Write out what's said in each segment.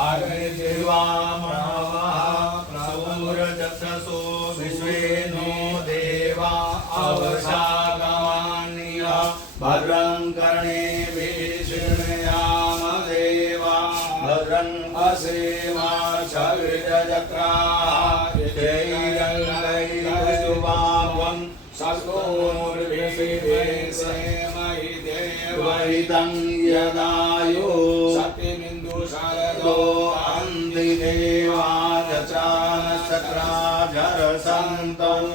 हरे देवामसूरचक्षसो विश्वेनो देवा अवसागमान्य भद्रं कर्णेभिः शृणुयाम देवा भद्रं असेमा शविरजक्राः जैरङ्गैर्युवावं सस्कोर्भिषेमहि देवहितं यदायो अन्ति देवाचक्राजरसन्तं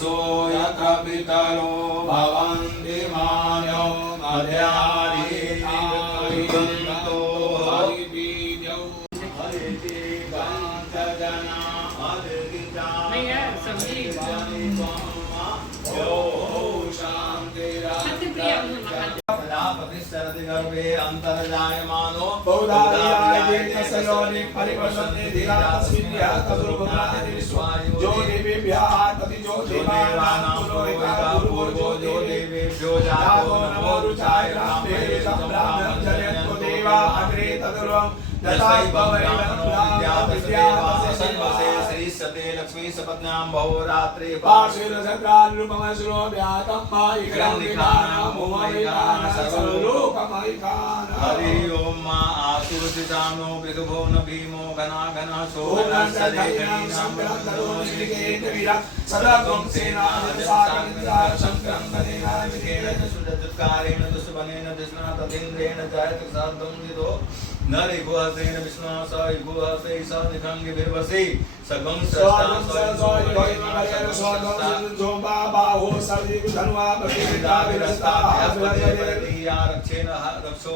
सोऽयथ पितरो भवन्ति मानौ मध्यादितो हरिबीजौ हरिकान्तजना शांति गर्भे अंतर्जायमानो बहुधायायेतसयोनि परिवर्षन्ते धीरास्मिन्यः तदुर्भुतानि विश्वायो जो देवेभ्यः तति जो देवानां पुरोहितो जो देवेभ्यो जातो नमो रुचाय रामे ब्राह्मणं जयन्तो देवा अग्रे तदुर्वं दशै श्रीसते लक्ष्मी सपत्न्यां बहुरात्रे पार्श्वेरचक्रान्रूपमसुरो व्यातं हरि ओम आसुरसितानो मृगभो न भीमो घना घना सदागं सेनाधिसाकं शंकरं कलेनाविधेन सुदत्कारेण दुष्टबनेन दुष्णा तदेन्द्रेण जायते साधं दिदो नरे गुहसेन विष्णु स गुहसे स निखंगे बिरवसे सगं सस्तां जो बाहो सर्वे धनवा बलिदा विरस्ता आश्रयदिया रक्षेन रक्षो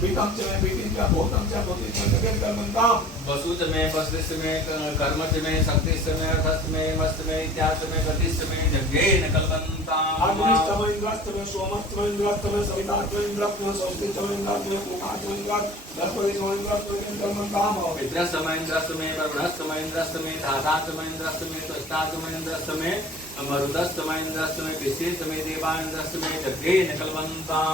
बीतम च में बीतिम च भूतम च भूति च जगत कर्मंतां वसुत में वस्तिस में कर्मच में शक्तिस में अर्थस में मस्त में इत्यास में गतिस में जगेन कल्पन्तां अग्निष्ठ में इंद्रस्त में सोमस्त में इंद्रस्त में सवितास्त में इंद्रस्त में स्वस्तिष्ठ में इंद्रस्त में कुमार में इंद्रस्त बृहस्पति में इंद्रस्त में कर्मंतां पितृस्त में इंद्रस्त में वरुणस्त में इंद्रस्त में धातास्त में इंद्रस्त में त्वष्टास्त में इंद्रस्त में मरुदस्त में इंद्रस्त में विशेष में देवानंदस्त में जगेन कल्पन्तां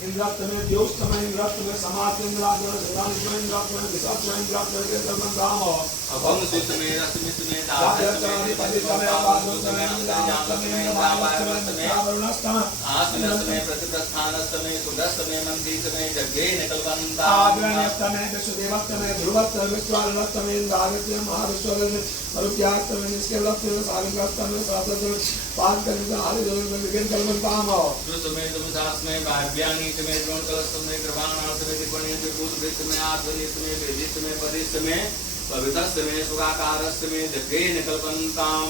इंद्रस्त में द्योस्त में इंद्रस्त में समास इंद्रस्त में सदान में इंद्रस्त में विशाख में इंद्रस्त में कर्मंतां अभंग सुत में रश्मि में दास में पतित में आवास में जात में भावावस्त में वरुणस्त में आसनस्त में प्रतिप्रस्थानस्त में सुदस्त में मंदित में जगेन कल्पन्तां आग्रहस्त में विश्वदेवस्त में ध्रुवस्त में विश्वालस्त में इंद्रागस्य महाविश्वल में मरुत्यास्त में निष्केलस्त में सारंगस्त में सासत में पांचकलित आदिदेव में विभिन्न कल्पन्तां दुस में दुमसास में भाव्यानि में द्रोण कलश में कृपाणार्थ में टिप्पणी में भूत वृत्त में आत्मनिष्ठ में वेदिष्ठ में परिष्ठ में पवित्रस्थ में सुखाकारस्थ में जगेन कल्पन्तां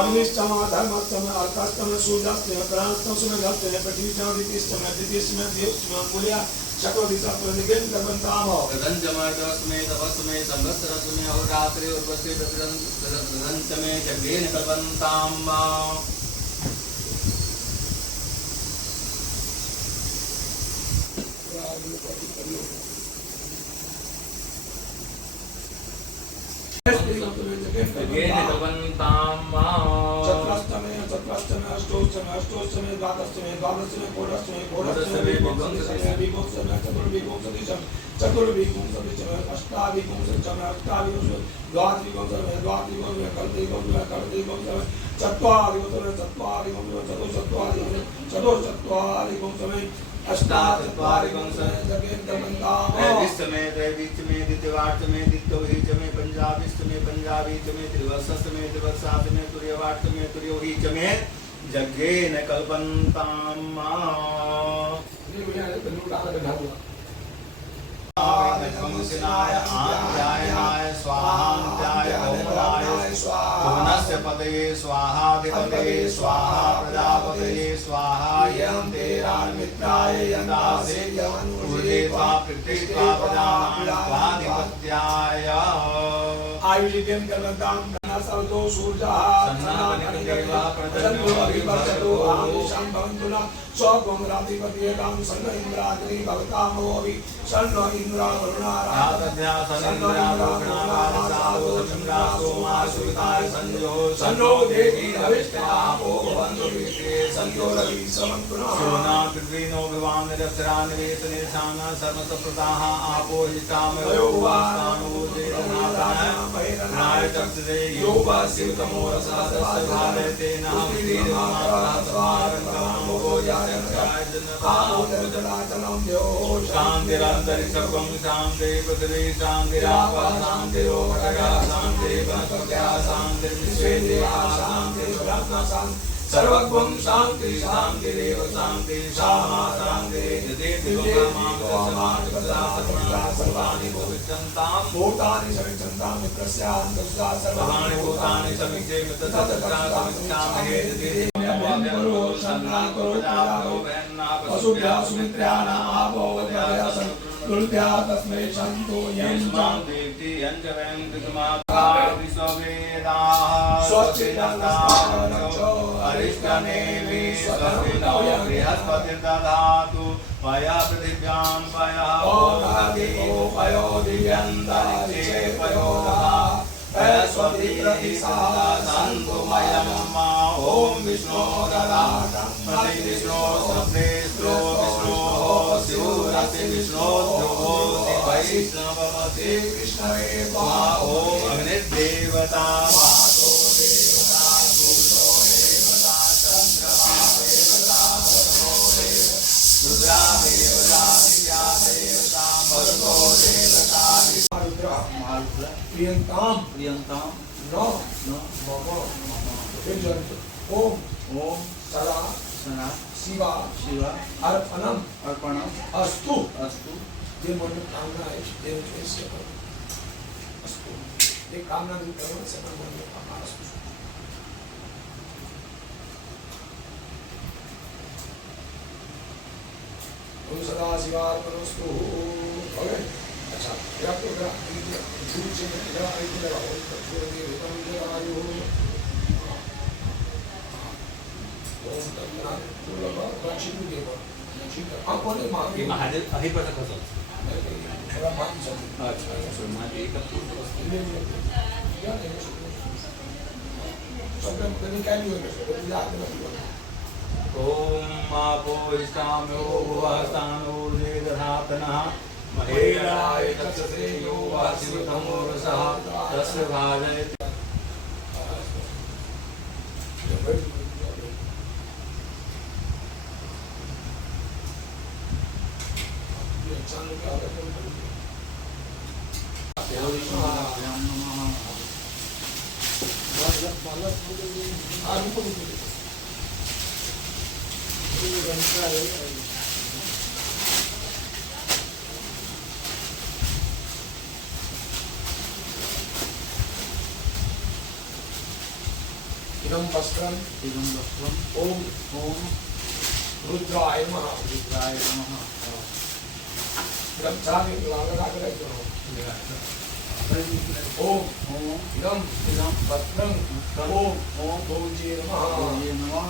अग्निष्ठ में धर्मस्थ में अर्थस्थ में सूर्यस्थ में प्राणस्थ में घस्थ में पृथ्वीस्थ में दितिस्थ में दितिस्थ में देवस्थ में मूल्या चक्रदिशस्थ में जगेन कल्पन्तां रंजमर्दस्थ में तपस्थ में संवत्सरस्थ में अहोरात्रि उर्वशी रंज में जगेन कल्पन्तां चतुष्टमे चतुष्टमे अष्टोष्टमे अष्टोष्टमे द्वादशमे द्वादशमे षोडशमे षोडशमे विंशतिशमे विंशतिशमे चतुर्विंशतिशमे चतुर्विंशतिशमे अष्टाविंशतिशमे अष्टाविंशतिशमे द्वाद्विंशतिशमे द्वाद्विंशतिशमे कर्तविंशतिशमे कर्तविंशतिशमे चत्वारिंशतिशमे चत्वारिंशतिशमे चतुश्चत्वारिंशतिशमे चतुश्चत्वारिंशतिशमे अष्टाचत्वारिंशतिशमे जगेन कल्पन्तां विश्वमे त्रैविंशतिशमे द्वितीयार्थ में द्वितीयहित में पंजाबिष्ट में पंजाबीच में त्रिवत्सस्थ में त्रिवत्साथ में तुर्यवार्थ में तुर्योहिच में जगेन कल्पन्तां आध्यायनाय स्वाहाध्याय भुवनस्य पतये स्वाहाधिपतये स्वाहा प्रजापतये स्वाहा यं तेरान्मित्राय यन्दासे पूर्वे त्वा पृथ्वी त्वा प्रजानां स्वाधिपत्याय आयुजितेन कर्मतां गणसवतो सूर्यः सन्नापनिदेवः प्रतन्यो अभिवर्षतो आमुषां भवन्तु नः स्वगं रातिपतियतां सन्न इन्द्राग्नि भवतामोऽभि सन्न इन्द्रा वरुणाराधया सन्न इन्द्रा वरुणाराधो चन्द्रा सोमासुताय संजो सन्नो देवी हविष्ठापो भवन्तु विश्वे सन्यो रवि समन्तुनः सोना पृथ्वीनो विवान् निरक्षरान्वेषणे शाना सर्वसप्रदाः आपो हितामयो वास्तानो देवनाथाय चक्षुषे यो वास्युतमो रसादस्भारते शांतिरंतरिक्षं शांति पृथ्वी शांतिरापः शांतिरोषधयः शांतिर्वनस्पतयः शांतिर्विश्वेदेवाः शांतिर्ब्रह्म शांति सर्वगं शांति शांतिरेव शांति शामा सर्वाणि भूतानि समिक्षन्तां मित्रस्यान्तस्या सर्वाणि भूतानि समिक्षे मित्रस्यान्तस्यामहे पशुभ्यः सुमित्र्याणामापो वद्भ्यः दुर्भ्यः तस्मै सन्तु यस्मां देवति यञ्जवं कृतमाः विश्ववेदाः स्वस्तिनस्तावनचो अरिष्टनेमि स्वस्तिनो बृहस्पतिर्दधातु पया पृथिव्यां पयः ओधादिको पयो दिव्यन्तरिक्षे पयोः सरस्वती प्रतिसाः सन्तु मयम्मा ॐ विष्णो ददातं प्रति विष्णो सप्रेष्ठो विष्णोः शिवरति विष्णोद्यो वैष्णवमते विष्णवे वा ॐ अग्निर्देवता वातो देवता सूर्यो देवता चन्द्रमा देवता वरुणो देवता रुद्रा देवता दिव्या देवता मरुतो देवता प्रियंताम नो मम ओम सदा शिवा अर्पणम अस्तु ये मनोकामना है अस्तु ये कामना नहीं करो सकल मनोकामना अस्तु ओम सदा शिवा अर्पणमस्तु ओके अच्छा या तो गुरु जी ने इधर आई थी लगा और ये रुपन के आयु ओम तन्ना लगा राशि को देवा ठीक है आप बोले मां ये महादेव अही पता कर सकते थोड़ा मान सकते अच्छा तो मान एक पूर्ण वस्तु ले या नहीं सब में क्या नहीं होगा तो याद नहीं होगा ओम आपो इष्टामो भुवास्तानो देदधातनः महेराय तत्से यो वासितमो रसः तस्य भाजयति इदं वस्त्रं ओम रुद्राय नमः गच्छामि लांगलाकरे ओम इदं वस्त्रं ओम भोजे नमः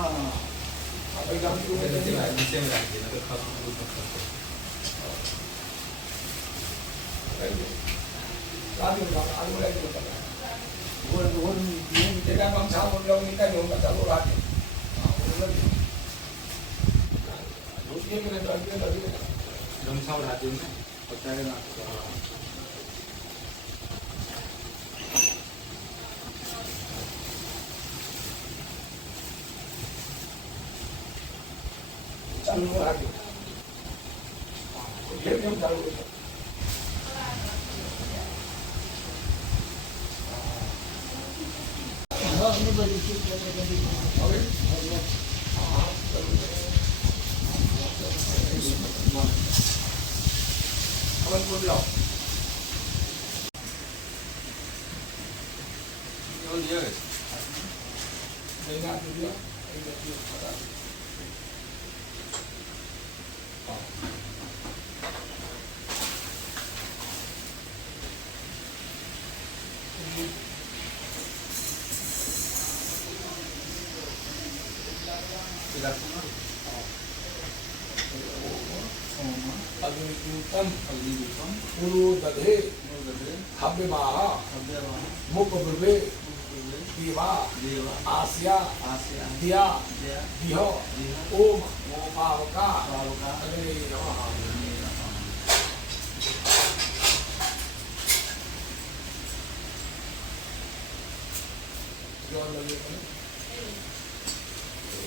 अब इदं क्यों नहीं है नीचे में रखिए ना तो खास आगे बता वो देखा हम शाम उन लोग निकल होगा चलो आगे दूसरे के लिए लगे हम सब राज्यों में पता है ना चलो आगे ये हम चालू अग्निदूतम पुरोदधे हव्यवाह मुखब्रवे देवा आस्या दिया दिह ओम पावका अग्ने नमः।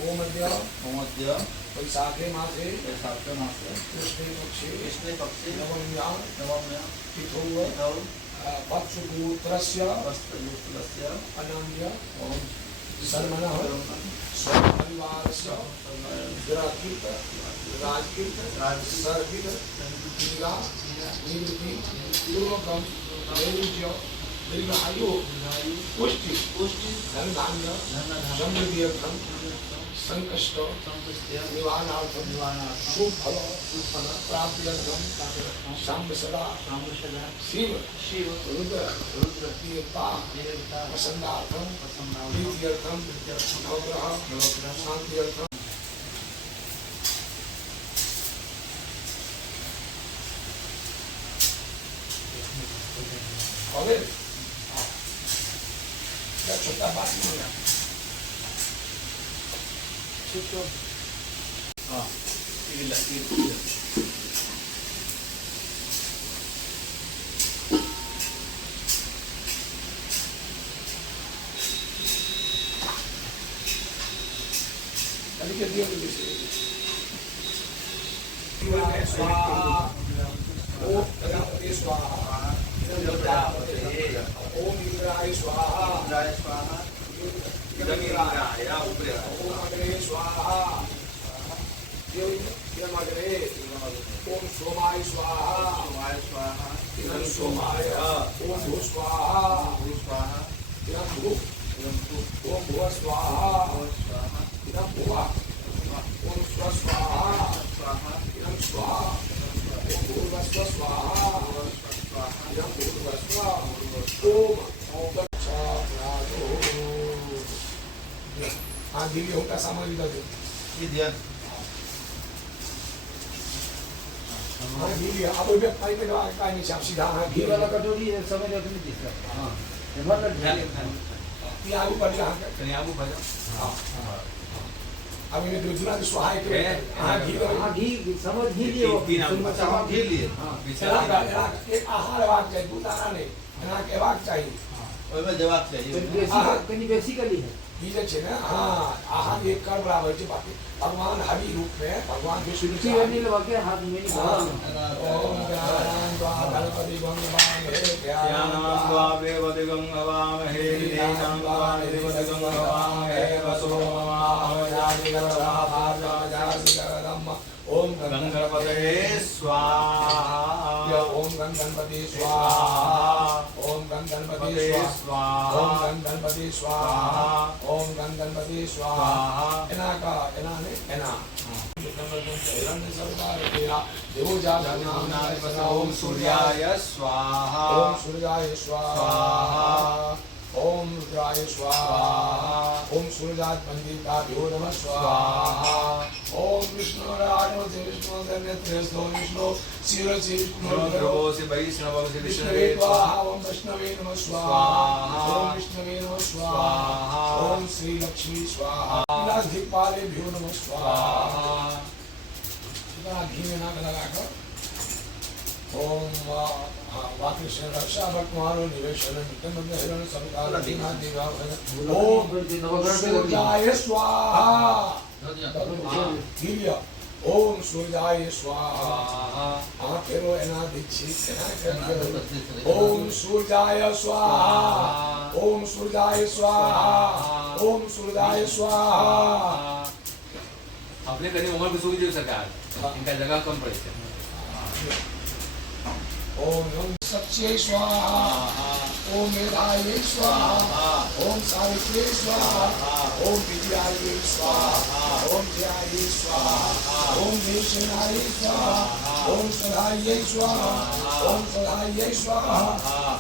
ओमद्य वैशाखे मासे कृष्णे पक्षे नवम्यां तिथौ वत्सपुत्रस्य अनन्य शर्मणः स्वपरिवारस्य ग्रहकृत राजकृत सर्वित क्रीड़ा निवृत्ति पूर्वकं नैवेद्य दीर्घायु पुष्टि धन धान्य समृद्ध्यर्थं संकष्ट निवारणार्थं शुभ फल प्राप्त्यर्थं शाम्ब सदा शिव रुद्र देवता प्रसन्नार्थं प्रीत्यर्थं नवग्रह शान्त्यर्थं। छोटा बात नहीं है। हाँ, ओम इंद्राय स्वाहा ओम सोमाय स्वाहा सोमाय ओम भू स्वाहा ओम भुव स्वाहा भुवा ओम स्व स्वाहा स्वाहा ओम भूर्भुवः स्वाहा भूर्भुवः ओम हाँ दिव्य होता सामग्री दो ये ध्यान हाँ दिव्य अब वो पाइप में लगा का नहीं आप सीधा हाँ घी वाला कटोरी समय रखने दीजिए हाँ ये मतलब ध्यान ये आलू पर यहाँ कहीं आलू पर हाँ अब ये दूसरा जो सहाय के हाँ घी समझ घी लिए वो घी लिए हाँ एक आहार वाक चाहिए दूध आना नहीं यहाँ के वाक चाहिए और में जवाब चाहिए कहीं बेसिकली है बीजे छे ना हाँ आहार एक कर बराबर के बाकी भगवान हरि रूप में भगवान विष्णु जी ने लगे हाथ में नहीं ओम गणपति गंगवामहे ज्ञानवादेवति गंगवामहे देवति गंगवामहे वसोमाहयादि गणराभाजासिकरम ओम गणपतये स्वाहा ओम गणपति स्वाहा ओम गणपति स्वाहा ओम गणपति स्वाहा ओम गणपति स्वाहा एना का एना ने एना हिरण्य सरकार तेरा देवो जा नाम ओम सूर्याय स्वाहा ओम सूर्याय स्वाहा ओम रुद्राय स्वाहा ओम सूर्याय पंडिताभ्यो नमः स्वाहा ओम विष्णु राजो से विष्णु नेत्र स्लो विष्णु शिरो से विष्णु द्रवो से वैष्णव से विष्णवे स्वाहा ओम वैष्णवे नमः स्वाहा ओम विष्णवे नमः स्वाहा ओम श्री लक्ष्मी स्वाहा दिक्पालेभ्यो नमः स्वाहा। इतना घी में नाक लगाकर ओम वाकृष्ण रक्षा भक्तमारो निवेशन नित्यानंद हिरण संकाल दीना दिवा ओम सूर्याय स्वाहा दिव्य ओम सूर्याय स्वाहा आकेरो एना दीक्षित एना कर ओम सूर्याय स्वाहा ओम सूर्याय स्वाहा ओम सूर्याय स्वाहा। आपने कहीं उमर बसोगी जो सरकार इनका जगह कम पड़े ओम नम सच्चे स्वाहा ओम मेधाये स्वाहा ओम सावित्रे स्वाहा ओम विद्याये स्वाहा ओम जयाये स्वाहा ओम देशनाये स्वाहा ओम सदाये स्वाहा ओम सदाये स्वाहा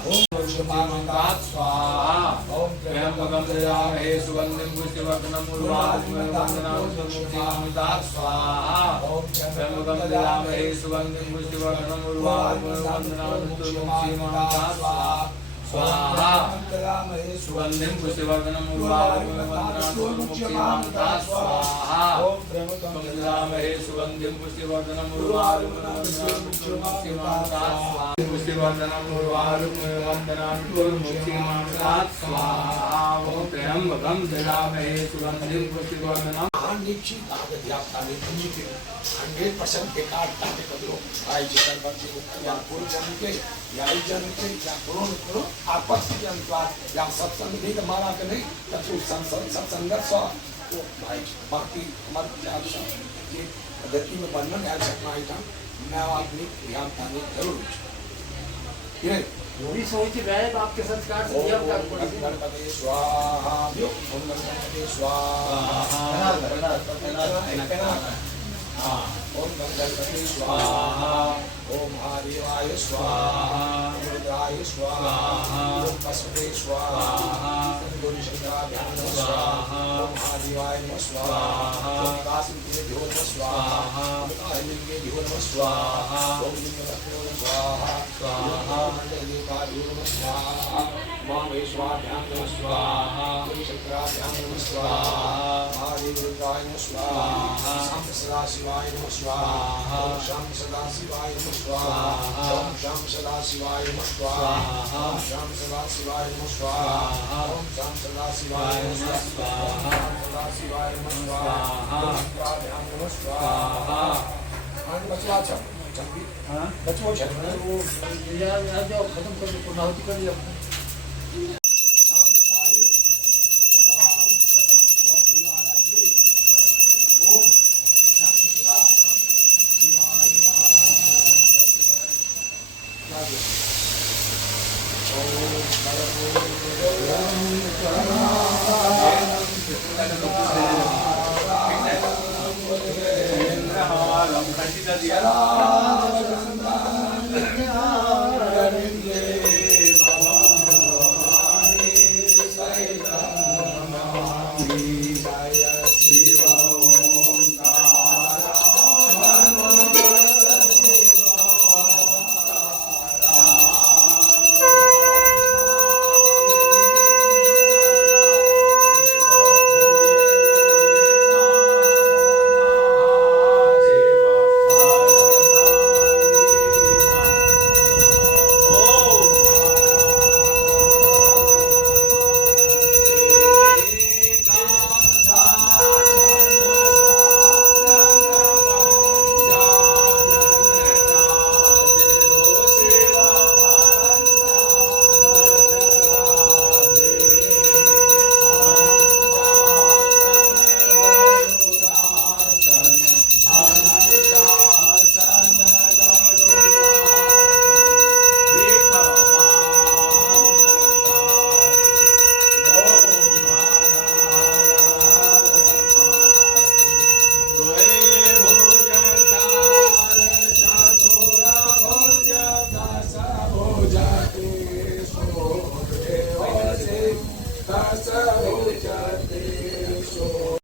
ओम शिवानंदात् स्वाहा ओम त्र्यंबकं त्र्यंबकं यजामहे सुगन्धिं पुष्टिवर्धनम् उर्वारुकमिव बन्धनान् स्वाहा त्र्यंबकं यजामहे सुगन्धिं पुष्टिवर्धनम् उर्वारुकमिव बन्धनान् स्वाहा सुगन्धिं पुष्टिवर्धनम् उर्वारुकमिव बन्धनान् स्वाहा यजामहे सुगन्धिं पुष्टिवर्धनम् उर्वारुकमिव पुष्टिवर्धनम् उर्वारुकमिव बन्धनान् स्वाहा त्र्यंबकं यजामहे सुगन्धिं पुष्टिवर्धनम् 100% बेकार टाटे करो भाई जीवन बच्चे या कोई जन के या एक जन के या करो आपस के अनुसार या सत्संग नहीं तो मारा के नहीं तो सत्संग स्व भाई बाकी हमारे चार ये पद्धति में बंधन याद रखना ही था मैं आदमी ध्यान पाने जरूर ये भी सोच रहे हैं आपके संस्कार से यह कर गणपति स्वाहा ओम गणपति स्वाहा ओम गणपति स्वाहा ओम महादेवाय स्वाहा ओम रुद्राय स्वाहा ओम बसवे स्वाहा ओम शंकराभ्याम स्वाहा ओम महादेवाय स्वाहा ओम काशीदेव नमः स्वाहा ओम अहिलिंगे नमः स्वाहा ओम लिंगभद्रो स्वाहा स्वाहा मंडलेकाभ्यो नमः स्वाहा महादेवाभ्याम नमः स्वाहा ओम शंकराभ्याम नमः स्वाहा महादेव रुद्राय नमः स्वाहा शाम सदा शिवाय नमः स्वाहा ओम शाम सदा शिवाय नमः स्वाहा ओम शाम सदा शिवाय नमः स्वाहा ओम शाम सदा शिवाय नमः स्वाहा ओम शाम सदा शिवाय नमः स्वाहा ओम सदा शिवाय नमः स्वाहा ओम शंकराभ्याम नमः स्वाहा आन बचवा चंगी हां बचवा चल वो या जो खत्म कर पूर्णाहुति कर लिया